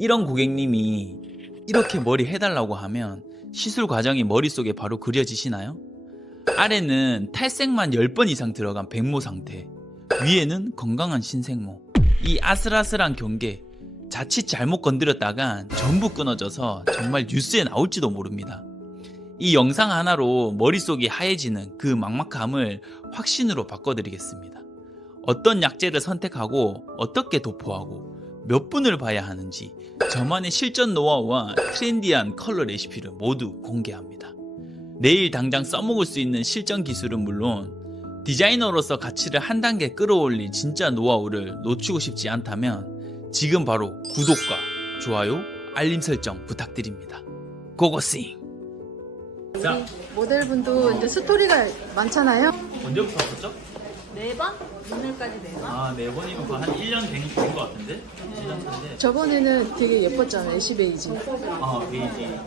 이런 고객님이 이렇게 머리 해달라고 하면 시술 과정이 머릿속에 바로 그려지시나요? 아래는 탈색만 10번 이상 들어간 백모 상태, 위에는 건강한 신생모. 이 아슬아슬한 경계, 자칫 잘못 건드렸다간 전부 끊어져서 정말 뉴스에 나올지도 모릅니다. 이 영상 하나로 머릿속이 하얘지는 그 막막함을 확신으로 바꿔드리겠습니다. 어떤 약제를 선택하고 어떻게 도포하고 몇 분을 봐야 하는지 저만의 실전 노하우와 트렌디한 컬러 레시피를 모두 공개합니다. 내일 당장 써먹을 수 있는 실전 기술은 물론 디자이너로서 가치를 한 단계 끌어올릴 진짜 노하우를 놓치고 싶지 않다면 지금 바로 구독과 좋아요, 알림 설정 부탁드립니다. 고고싱! 자, 모델분도 이제 스토리가 많잖아요. 언제부터 왔었죠? 4번? 오늘까지 4번? 아, 4번이면 한 1년 된 것 같은데? 1년 차인데? 저번에는 되게 예뻤잖아요. 애쉬 베이지. 아, 베이지.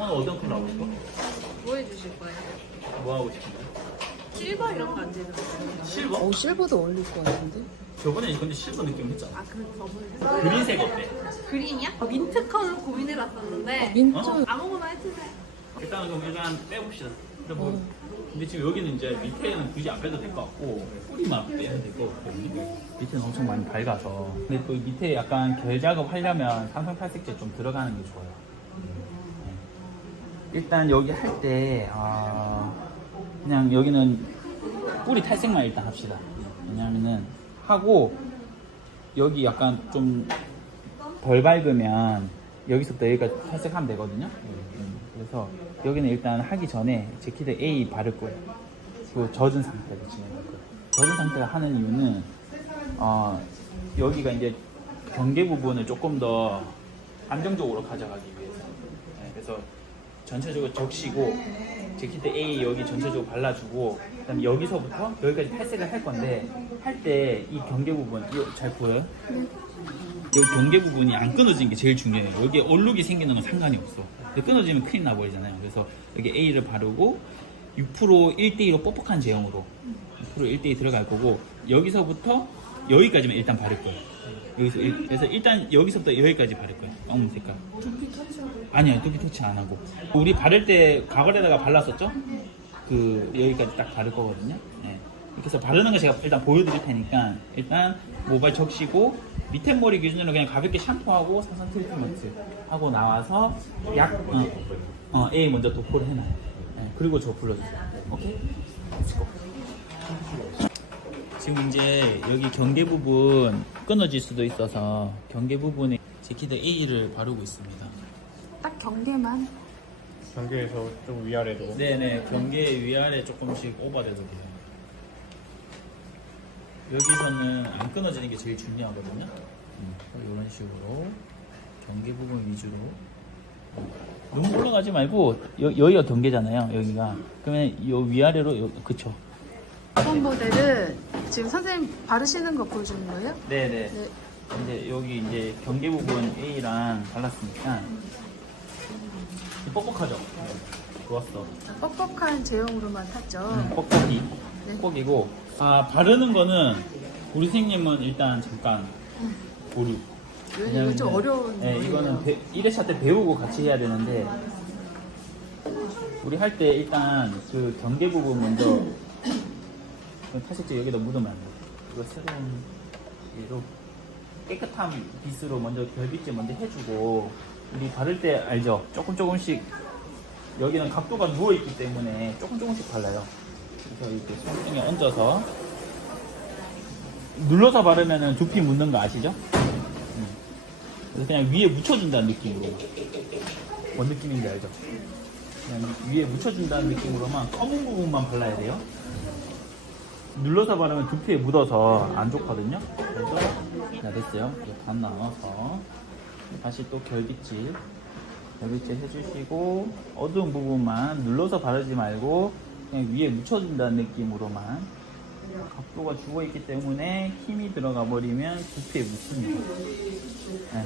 오늘 어떤 컬러 하고 싶어? 뭐 해주실 거예요? 뭐 하고 싶은데? 실버 이런 거 안 되는 거예요? 실버? 실버도 어울릴 것 같은데. 저번에 근데 실버 느낌 했잖아. 아, 그럼 저번에 그린색 어때? 그린이야? 민트 컬러 고민해봤었는데 민트. 아무거나 해주세요. 일단은 그럼 일단 빼봅시다. 근데 지금 여기는 이제 밑에는 굳이 안 빼도 될 것 같고 뿌리만 빼면 될 것 같거든요. 밑에는 엄청 많이 밝아서. 근데 또 밑에 약간 결 작업하려면 삼성 탈색제 좀 들어가는 게 좋아요. 일단 여기 할 때 그냥 여기는 뿌리 탈색만 일단 합시다. 왜냐면은 하고 여기 약간 좀 덜 밝으면 여기서부터 여기까지 탈색하면 되거든요. 그래서 여기는 일단 하기 전에 제키드 A 바를 거예요. 그 젖은 상태로 진행할 거예요. 젖은 상태가 하는 이유는 여기가 이제 경계 부분을 조금 더 안정적으로 가져가기 위해서. 네, 그래서 전체적으로 적시고 제키드 A 여기 전체적으로 발라주고 그다음에 여기서부터 여기까지 탈색을 할 건데 할 때 이 경계 부분 이거 잘 보여요? 여기 경계 부분이 안 끊어지는 게 제일 중요해요. 여기 얼룩이 생기는 건 상관이 없어. 근데 끊어지면 큰일 나버리잖아요. 그래서 여기 A를 바르고 6% 1대2로 뻑뻑한 제형으로 6% 1대2 들어갈 거고 여기서부터 여기까지만 일단 바를 거예요. 그래서 일단 여기서부터 여기까지 바를 거예요. 엉 색깔. 두피 터치? 아니요, 두피 터치 안 하고. 우리 바를 때 가발에다가 발랐었죠? 그 여기까지 딱 바를 거거든요. 네. 이렇게 해서 바르는 거 제가 일단 보여드릴 테니까 일단 모발 적시고 밑에 머리 기준으로 그냥 가볍게 샴푸하고 사선 트리트먼트 하고 나와서 A 먼저 도포를 해놔요. 네, 그리고 저 불러주세요. 오케이? 렛츠고. 지금 이제 여기 경계 부분 끊어질 수도 있어서 경계 부분에 제키드 A를 바르고 있습니다. 딱 경계만. 경계에서 좀 위아래로. 네네, 경계 위아래 조금씩 오버돼도 돼요. 여기서는 안 끊어지는 게 제일 중요하거든요. 이런 식으로 경계 부분 위주로. 너무 올라가지 말고 여기가 경계잖아요. 여기가 그러면 요 위아래로 그쵸? 이번 모델은 지금 선생님 바르시는 거 보여주는 거예요? 네네. 네. 이제 여기 이제 경계 부분 A랑 발랐으니까 뻑뻑하죠? 좋았어. 뻑뻑한 제형으로만 탔죠. 뻑뻑이. 네. 뻑뻑이고 바르는 거는 우리 선생님은 일단 잠깐 보류. 왜냐면 이거 좀 어려운 네, 거예요. 이거는 1회차 때 배우고 같이 해야 되는데 우리 할 때 일단 그 경계 부분 먼저 그 탈색제 여기다 묻으면 안 돼. 이거 새로운 얘로 깨끗한 빗으로 먼저 결빗질 먼저 해주고 우리 바를 때 알죠? 조금씩 여기는 각도가 누워있기 때문에 조금씩 발라요. 그래서 이렇게 손등에 얹어서 눌러서 바르면 두피 묻는 거 아시죠? 그래서 그냥 위에 묻혀준다는 느낌으로. 뭔 느낌인지 알죠? 그냥 위에 묻혀준다는 느낌으로만 검은 부분만 발라야 돼요. 눌러서 바르면 두피에 묻어서 안 좋거든요. 그래서 자, 됐어요. 이거 다 나와서 다시 또 결빗질 해주시고 어두운 부분만 눌러서 바르지 말고 그냥 위에 묻혀준다는 느낌으로만. 각도가 죽어있기 때문에 힘이 들어가 버리면 두피에 묻습니다. 네.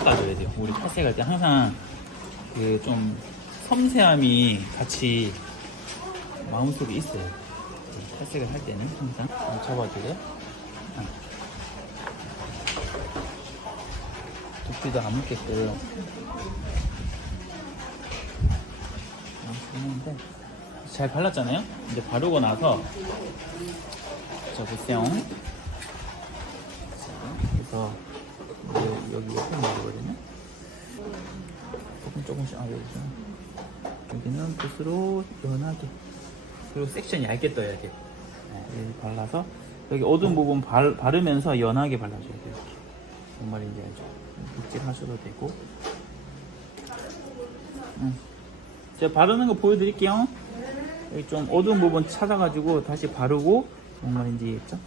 닦아줘야 돼요. 우리 탈색할 때 항상 그 좀 섬세함이 같이 마음속에 있어요. 탈색을 할 때는 항상 잡아줘요. 두피도 안 묻게끔 했는데 잘 발랐잖아요. 이제 바르고 나서 자 보세요. 그래서 이제 여기 옆에 말이거든요. 조금씩 여기는 붓으로 연하게 그리고 섹션 얇게 떠야 돼. 여기 발라서 여기 어두운 부분 바르면서 연하게 발라줘야 돼요. 이렇게. 뭔 말인지 알죠? 빗질 하셔도 되고. 제가 바르는 거 보여드릴게요. 여기 좀 어두운 부분 찾아가지고 다시 바르고 뭔 말인지 이해했죠?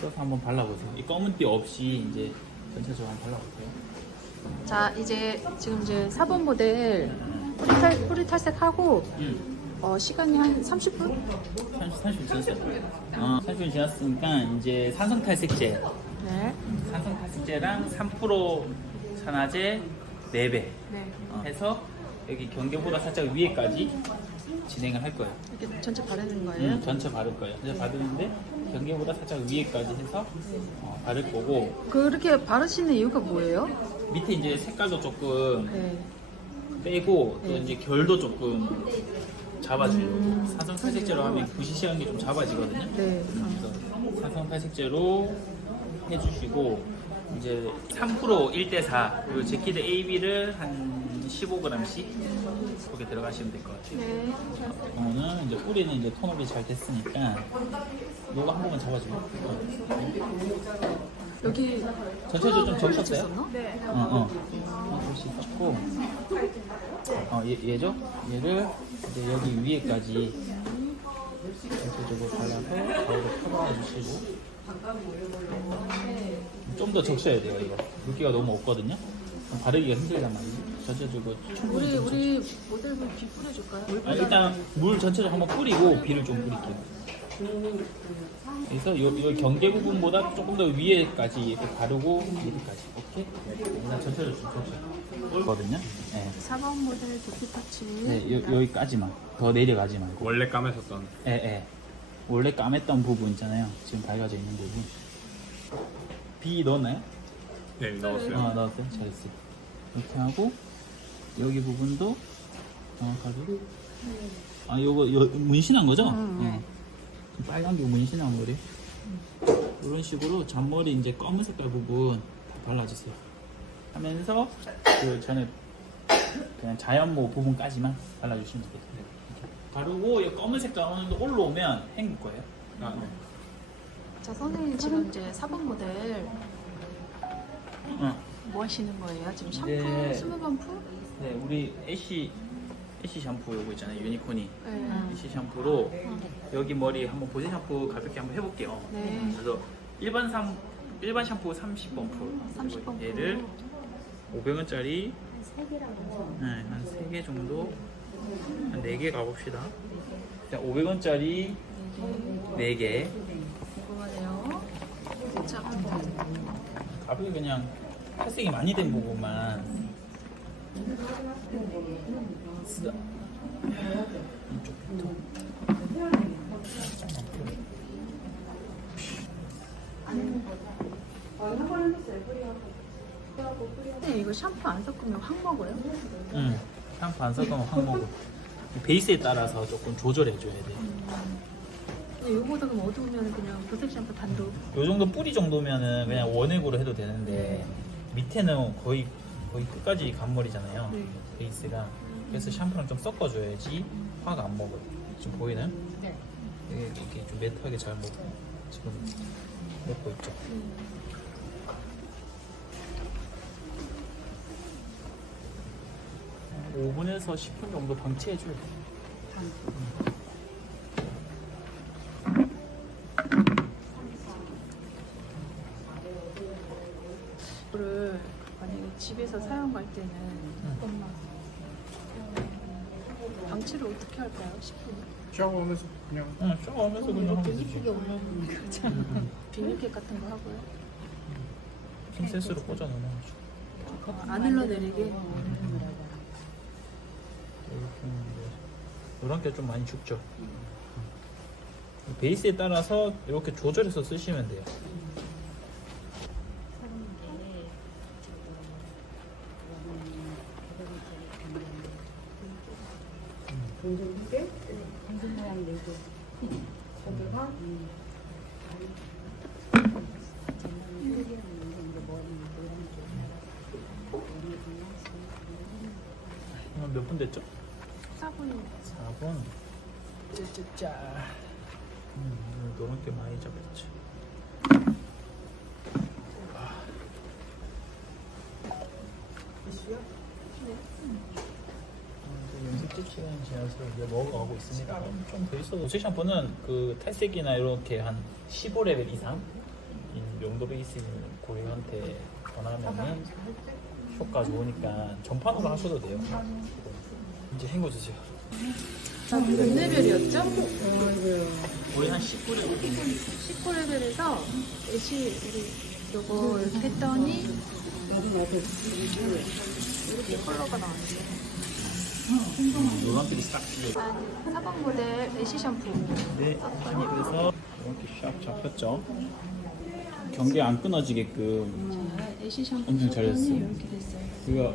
써서 한번 발라보세요. 이 검은 띠 없이 이제 전체적으로 한번 발라보세요. 자, 지금 이제 4번 모델 뿌리 탈색하고 시간이 한 30분? 30분 지났어요. 30분 지났으니까 이제 산성 탈색제. 네. 산성 탈색제랑 3% 산화제 4배 네. 해서 여기 경계보다 살짝 위에까지 진행을 할 거예요. 이렇게 전체 바르는 거예요? 전체 바를 거예요. 전체 바르는데 경계보다 살짝 위에까지 해서 바를 거고 그렇게 바르시는 이유가 뭐예요? 밑에 이제 색깔도 조금 네. 빼고 또 이제 결도 조금 잡아주려고 산성 탈색제로 하면 부시시한 게 좀 잡아지거든요. 네. 그래서 산성 탈색제로 해주시고 이제 3% 1대4 그리고 제키드 AB를 한 15g씩 그렇게 들어가시면 될 것 같아요. 네. 오늘 이제 뿌리는 이제 톤업이 잘 됐으니까 이거 한 번만 잡아주면 여기 전체적으로 좀 적셨어요? 있었나? 네. 글씨 썼고 얘죠? 얘를 이제 여기 위에까지 전체적으로 발라서 가위로 커버해 주시고 좀 더 적셔야 돼요. 이거 물기가 너무 없거든요. 바르기가 힘들단 말이에요. 전체적으로 충분히 우리 모델분 비 뿌려줄까요? 일단 물 전체적으로 한번 뿌리고 비를 좀 뿌릴게요. 그래서 요 경계 부분보다 조금 더 위에까지 이렇게 바르고 밑에까지. 오케이? 일단 전체적으로 좀 적셔거든요. 네. 4번 모델 두피 터치. 네, 여기까지만. 더 내려가지 말고. 원래 까매셨던 예. 원래 까맸던 부분 있잖아요. 지금 밝아져 있는 부분. 비 넣었나요? 네 넣었어요. 넣었어요. 잘했어요. 이렇게 하고 여기 부분도 정확하게. 요거 문신한 거죠? 네. 빨간 게 문신한 거래요. 이런 식으로 잔머리 이제 검은 색깔 부분 다 발라주세요. 하면서 그 전에 그냥 자연모 부분까지만 발라주시면 돼요. 바르고 이 검은 색깔 어느 정도 올라오면 헹굴 거예요. 네. 자, 선생님 지금 이제 4번 모델 뭐 하시는 거예요? 지금 샴푸, 네. 스무 반푸? 네, 우리 애쉬 샴푸 요거 있잖아요. 유니콘이. 네. 애쉬 샴푸로 여기 머리 한번 보조 샴푸 가볍게 한번 해볼게요. 네. 그래서 일반 샴푸 30번프. 30번 얘를 500원짜리 한 3개 정도 한 4개 가봅시다. 500원짜리 4개 궁금하네요. 자, 가볍게 그냥 탈색이 많이 된 부분만 쓰다 이쪽부터 네, 이거 샴푸 안 섞으면 확 먹어요? 샴푸 안 섞으면 확 먹어. 베이스에 따라서 조금 조절해줘야 돼. 근데 이거보다 그럼 어두우면 그냥 보색 샴푸 단독. 요 정도 뿌리 정도면은 그냥 원액으로 해도 되는데 밑에는 거의 끝까지 간머리잖아요. 네. 베이스가. 그래서 샴푸랑 좀 섞어줘야지 화가 안 먹어요. 지금 보이나요? 네. 이렇게 좀 매트하게 잘 먹고 지금 먹고 있죠. 한 5분에서 10분 정도 방치해줘야 돼요. 이거를 만약에 집에서 사용할 때는 엄마 방치를 어떻게 할까요? 10분? 샤워하면서 그냥 응, 샤워하면서 그냥 하면 되지. 이쁘게 올라오는 거죠. 비누캡 같은 거 하고요. 핀셋으로 꽂아 넣어가지고 안 흘러내리게. 이런 게 좀 많이 죽죠. 베이스에 따라서 이렇게 조절해서 쓰시면 돼요. 이건 몇 분 됐죠? 4분. 4분. 짜. 노란 게 많이 잡혔지. 연습집 시간이 지나서 이제 먹어가고 있습니다. 좀 더 있어도 제 샴푸는 그 탈색이나 이렇게 한 15레벨 이상 용도 베이스 고객한테 권하면은 효과 좋으니까 전판으로 하셔도 돼요. 이제 헹궈 주세요. 자, 몇 레벨이었죠? 거의 한 19레벨. 19레벨에서 애쉬 우리 요거 이렇게 했더니 이렇게 컬러가 나왔어요. 노란색이 싹 지려. 4번 모델 애쉬 샴푸. 네, 그래서 이렇게 샥 잡혔죠. 경계 안 끊어지게끔 자, 애쉬 샴푸 엄청 잘했어요. 썼더니 이렇게 됐어요. 우리가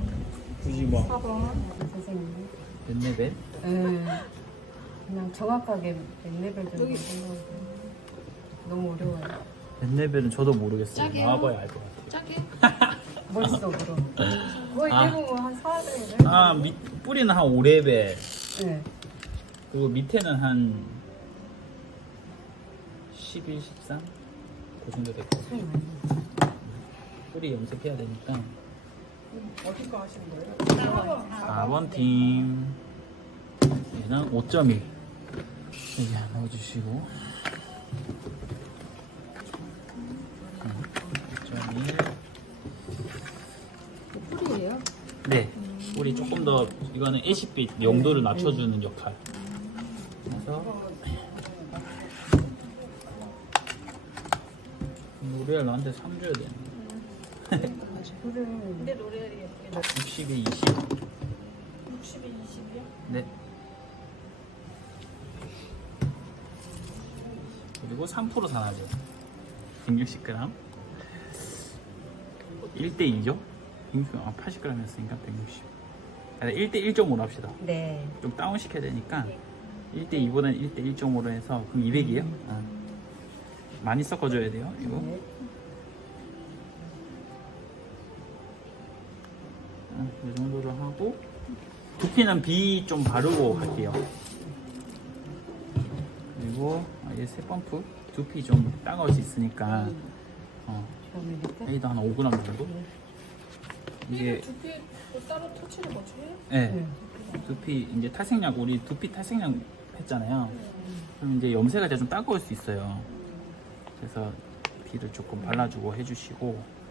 굳이 뭐 4번. 선생님. 몇 레벨? 네. 그냥 정확하게 몇 레벨 정도 생각해요. 너무 어려워요. 몇 레벨은 저도 모르겠어요. 짜게요? 나와봐야 알 것 같아요. 짜게? 머릿속으로. 거의 아. 대부분 한 4레벨. 아, 뿌리는 한 5레벨. 네. 그리고 밑에는 한 11, 13? 그 정도 됐고. 뿌리 염색해야 되니까. 어디 거 하시는 거예요? 4번 팀. 얘는 5.1. 여기 하나 넣어주시고. 5.1. 뿌리예요? 네. 뿌리 조금 더, 이거는 애쉬빛 용도를 낮춰주는 역할. 그래서. 노래를 나한테 3 줘야 되는데. 근데 로레알이 예쁘게 60에 20. 60에 20이요? 네. 그리고 3% 산화제 160g 1대2죠? 80g이었으니까 160. 1대 1.5로 합시다. 네. 좀 다운 시켜야 되니까 1대2보다는 1대 1.5로 해서 그럼 200이에요? 많이 섞어줘야 돼요. 이거. 네. 이 정도로 하고 두피는 비 좀 바르고 갈게요. 그리고 얘 세 펌프 두피 좀 따가울 수 있으니까 그다음에 밑에 A도 한 5g 정도. 이게 두피 따로 터치는 거지? 네. 두피 이제 탈색약 우리 두피 탈색약 했잖아요. 그럼 이제 염색할 때 좀 따가울 수 있어요. 그래서 B를 조금 발라주고 해주시고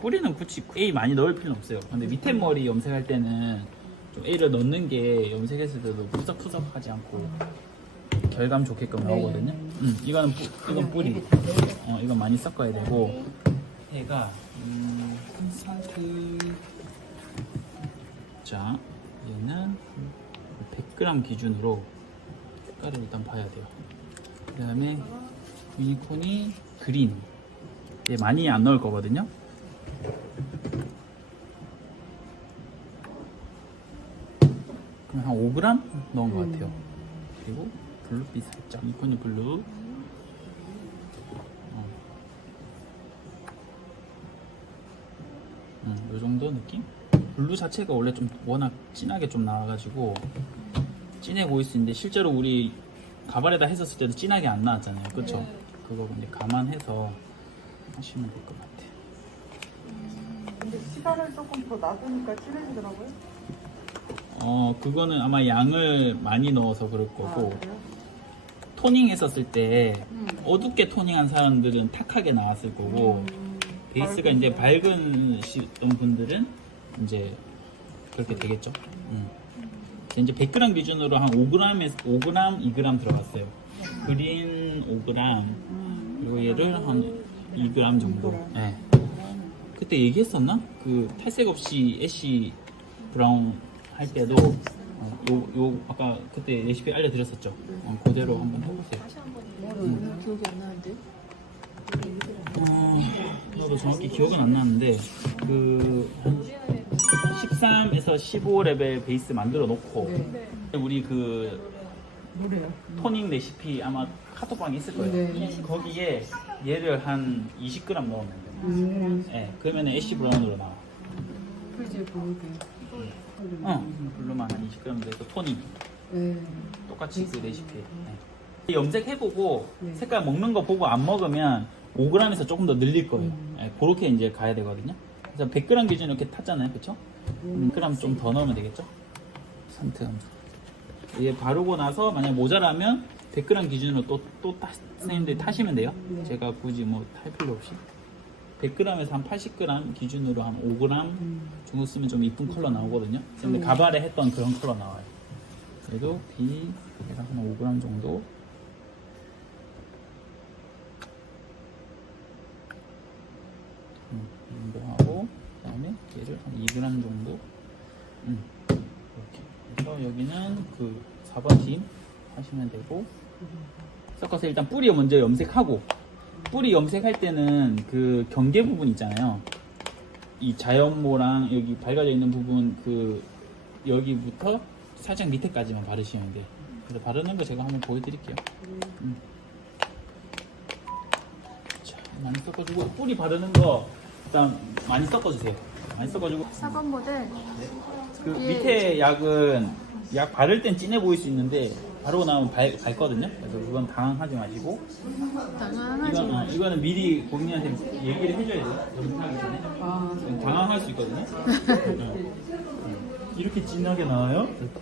뿌리는 굳이 A 많이 넣을 필요는 없어요. 근데 밑에 머리 염색할 때는 좀 A를 넣는 게 염색했을 때도 푸석푸석하지 않고 결감 좋게끔 나오거든요. 이건 뿌리. 이건 많이 섞어야 되고 얘가 산트. 자, 얘는 100g 기준으로 색깔을 일단 봐야 돼요. 그 다음에 유니콘이 그린. 얘 많이 안 넣을 거거든요. 그럼 한 5g 넣은 것 같아요. 그리고 블루빛 살짝, 유니콘이 블루. 이 정도 느낌? 블루 자체가 원래 좀 워낙 진하게 좀 나와가지고 진해 보일 수 있는데 실제로 우리 가발에다 했었을 때도 진하게 안 나왔잖아요. 그쵸? 그거 이제 감안해서 하시면 될 것 같아요. 근데 시간을 조금 더 놔두니까 진해지더라고요. 그거는 아마 양을 많이 넣어서 그럴 거고 토닝 했었을 때 어둡게 토닝한 사람들은 탁하게 나왔을 거고 베이스가 이제 밝은 분들은 이제 그렇게 되겠죠. 이제 100g 기준으로 한 5g에서 5g, 2g 들어갔어요. 그린 5g 그리고 얘를 한 2g 정도. 네. 그때 얘기했었나? 그 탈색 없이 애쉬 브라운 할 때도 요 아까 그때 레시피 알려드렸었죠. 그대로 한번 해보세요. 기억이 안 나는데. 저도 정확히 기억은 안 나는데 한 13에서 15레벨 베이스 만들어 놓고 우리 뭐래요? 토닝 레시피 아마 카톡방에 있을 거예요. 거기에 얘를 한 20g 넣으면 돼요. 네, 그러면 애쉬 브라운으로 나와. 그지 보이게. 블루만 한 20g 돼서 토닝. 네. 똑같이 그 레시피. 네. 염색해보고 네. 색깔 먹는 거 보고 안 먹으면 5g에서 조금 더 늘릴 거예요. 네, 그렇게 이제 가야 되거든요. 그래서 100g 기준 이렇게 탔잖아요, 그렇죠? 100g 좀 더 넣으면 되겠죠? 산트 함수. 얘 바르고 나서 만약 모자라면 100g 기준으로 또 선생님들이 타시면 돼요. 네. 제가 굳이 뭐 탈 필요 없이. 100g에서 한 80g 기준으로 한 5g 정도 쓰면 좀 이쁜 컬러 나오거든요. 근데 가발에 했던 그런 컬러 나와요. 그래도 B에서 한 5g 정도. 정도하고 그다음에 얘를 한 2g 정도. 이렇게. 그래서 여기는 그 4번 팀 하시면 되고. 섞어서 일단 뿌리 먼저 염색하고. 뿌리 염색할 때는 그 경계 부분 있잖아요. 이 자연모랑 여기 밝아져 있는 부분 여기부터 살짝 밑에까지만 바르시면 돼요. 그래서 바르는 거 제가 한번 보여드릴게요. 자, 많이 섞어주고 뿌리 바르는 거 일단 많이 섞어주세요. 많이 섞어주고 4번 모델. 그 밑에 약은 약 바를 땐 진해 보일 수 있는데 바르고 나면 밝거든요. 그래서 그건 당황하지 마시고 당연하지. 이거는 미리 고객님한테 얘기를 해줘야 돼요. 염색하기 전에. 당황할 수 있거든요. 이렇게 진하게 나와요? 이렇게.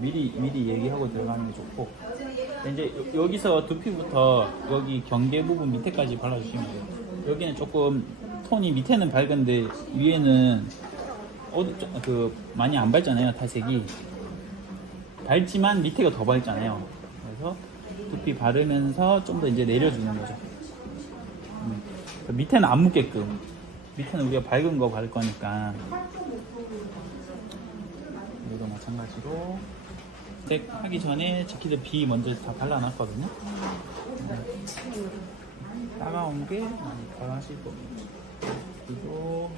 미리 얘기하고 들어가는 게 좋고. 이제 여기서 두피부터 여기 경계 부분 밑에까지 발라주시면 돼요. 여기는 조금 톤이 밑에는 밝은데 위에는 많이 안 밝잖아요, 탈색이. 밝지만 밑에가 더 밝잖아요. 그래서 두피 바르면서 좀 더 이제 내려주는 거죠. 밑에는 안 묻게끔. 밑에는 우리가 밝은 거 바를 거니까. 여기도 마찬가지로. 색 하기 전에 지키드 B 먼저 다 발라놨거든요. 따가운 게 많이 덜하실 겁니다. 그리고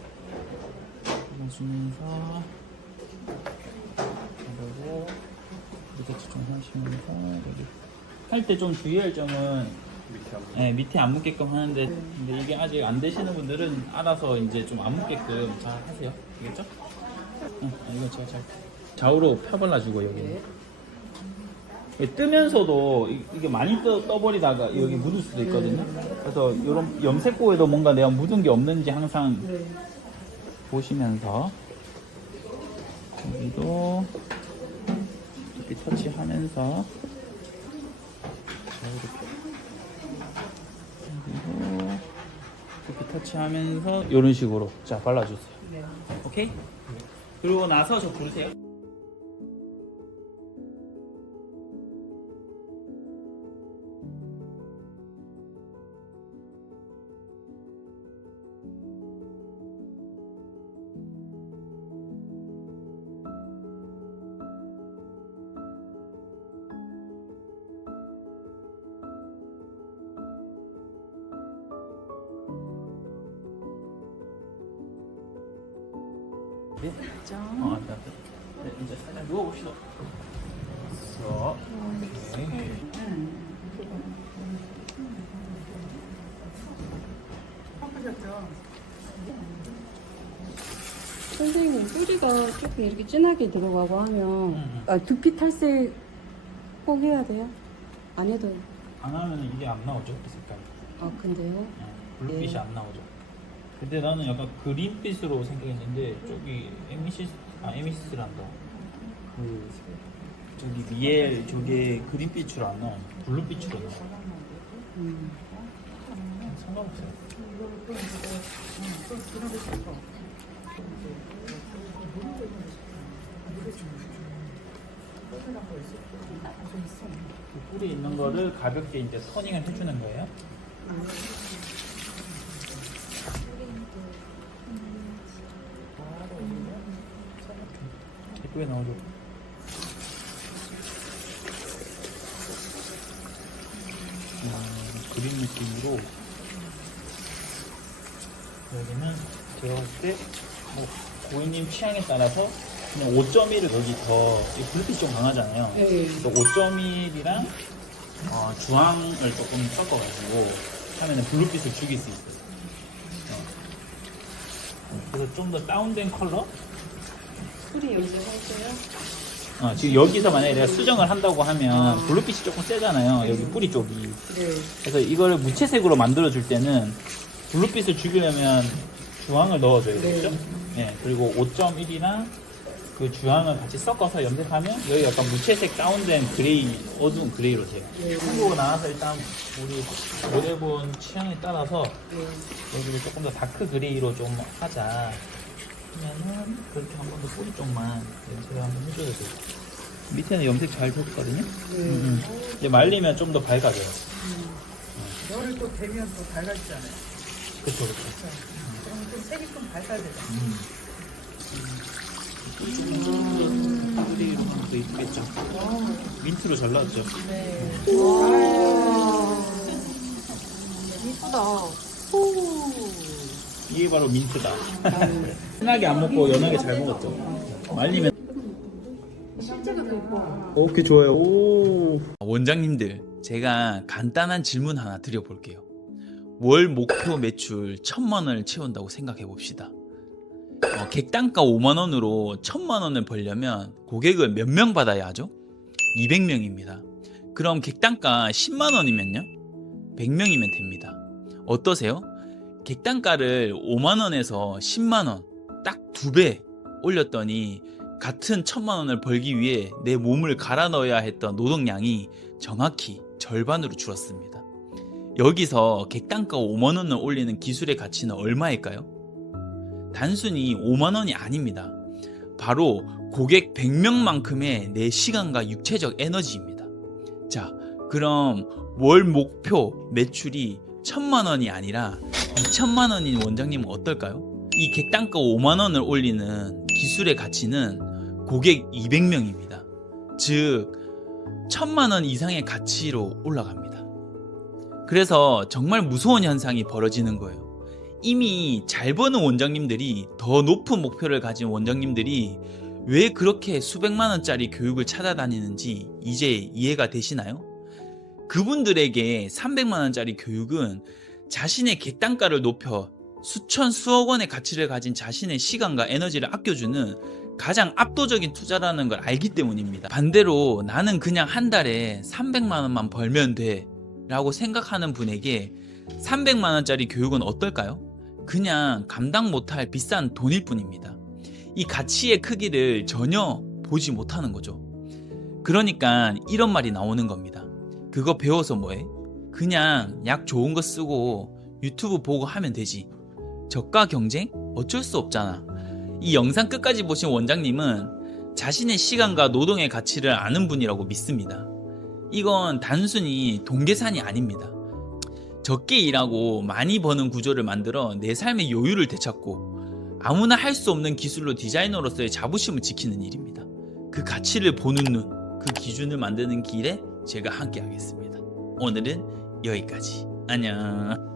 해주면서 그리고 이렇게 조정하시면서 여기 할 때 좀 주의할 점은 밑에 안 묻게끔 하는데 근데 이게 아직 안 되시는 분들은 알아서 이제 좀 안 묻게끔 잘 하세요. 알겠죠? 이거 제가 잘 좌우로 펴발라주고 여기는 뜨면서도 이게 많이 떠버리다가 여기 묻을 수도 있거든요. 그래서 이런 염색고에도 뭔가 내가 묻은 게 없는지 항상 보시면서 여기도 두피 터치하면서 그리고 두피 터치하면서 이런 식으로 자 발라주세요. 오케이? 그리고 나서 저 부르세요. 네. 네, 이제 살짝 누워봅시다. 오케이. 선생님 뿌리가 조금 이렇게 진하게 들어가고 하면 두피 탈색 꼭 해야 돼요? 안 해도 안 하면 이게 안 나오죠, 그 색깔. 근데요? 블루빛이 안 나오죠. 근데 나는 약간 그린빛으로 생각했는데 저기 에미시스란다. 저기 위에 저게 그린빛으로 안 나와요. 블루빛으로 나와요. 상관없어요. 그 뿔이 있는 거를 가볍게 이제 토닝을 해주는 거예요. 예쁘게 나오죠. 그림 느낌으로 여기는 제가 봤을 때 뭐 고객님 취향에 따라서 그냥 5.1을 여기 더 불빛이 좀 강하잖아요. 네. 그래서 5.1이랑 주황을 조금 섞어가지고 하면은 블루빛을 죽일 수 있어요. 그래서 좀 더 다운된 컬러? 뿌리 염색하세요? 지금 여기서 만약에 내가 수정을 한다고 하면 블루빛이 조금 세잖아요. 여기 뿌리 쪽이. 네. 그래서 이걸 무채색으로 만들어줄 때는 블루빛을 죽이려면 주황을 넣어줘야 되겠죠? 네. 그리고 5.1이랑 그 주황을 같이 섞어서 염색하면 여기 약간 무채색 다운된 그레이, 어두운 그레이로 돼요. 한국으로 나와서 일단 우리 모델분 취향에 따라서 여기를 조금 더 다크 그레이로 좀 하자 하면은 그렇게 한 번 더 뿌리 쪽만 염색을 한번 해줘야 돼요. 밑에는 염색 잘 됐거든요. 이제 말리면 좀 더 밝아져요. 열을 또 되면 또 밝아지잖아요. 그렇죠, 그렇죠. 그럼 좀 색이 좀 밝아야 되잖아요. 그레이로 하면 더 이쁘겠죠. 민트로 잘 나왔죠. 이쁘다. 이게 바로 민트다. 진하게 안 먹고 연하게 잘 먹었죠. 말리면 실제가 더 예뻐. 오케이, 좋아요. 오. 원장님들, 제가 간단한 질문 하나 드려볼게요. 월 목표 매출 1,000만 원을 채운다고 생각해 봅시다. 객단가 5만 원으로 1,000만 원을 벌려면 고객을 몇 명 받아야 하죠? 200명입니다. 그럼 객단가 10만 원이면요? 100명이면 됩니다. 어떠세요? 객단가를 5만 원에서 10만 원, 딱 2배 올렸더니 같은 1,000만 원을 벌기 위해 내 몸을 갈아 넣어야 했던 노동량이 정확히 절반으로 줄었습니다. 여기서 객단가 5만 원을 올리는 기술의 가치는 얼마일까요? 단순히 5만 원이 아닙니다. 바로 고객 100명만큼의 내 시간과 육체적 에너지입니다. 자, 그럼 월 목표 매출이 1,000만 원이 아니라 2,000만 원인 원장님은 어떨까요? 이 객단가 5만 원을 올리는 기술의 가치는 고객 200명입니다. 즉 1,000만 원 이상의 가치로 올라갑니다. 그래서 정말 무서운 현상이 벌어지는 거예요. 이미 잘 버는 원장님들이, 더 높은 목표를 가진 원장님들이 왜 그렇게 수백만 원짜리 교육을 찾아다니는지 이제 이해가 되시나요? 그분들에게 300만 원짜리 교육은 자신의 객단가를 높여 수천 수억 원의 가치를 가진 자신의 시간과 에너지를 아껴주는 가장 압도적인 투자라는 걸 알기 때문입니다. 반대로 나는 그냥 한 달에 300만 원만 벌면 돼 라고 생각하는 분에게 300만 원짜리 교육은 어떨까요? 그냥 감당 못할 비싼 돈일 뿐입니다. 이 가치의 크기를 전혀 보지 못하는 거죠. 그러니까 이런 말이 나오는 겁니다. 그거 배워서 뭐해? 그냥 약 좋은 거 쓰고 유튜브 보고 하면 되지. 저가 경쟁? 어쩔 수 없잖아. 이 영상 끝까지 보신 원장님은 자신의 시간과 노동의 가치를 아는 분이라고 믿습니다. 이건 단순히 돈 계산이 아닙니다. 적게 일하고 많이 버는 구조를 만들어 내 삶의 여유를 되찾고 아무나 할 수 없는 기술로 디자이너로서의 자부심을 지키는 일입니다. 그 가치를 보는 눈, 그 기준을 만드는 길에 제가 함께 하겠습니다. 오늘은 여기까지. 안녕.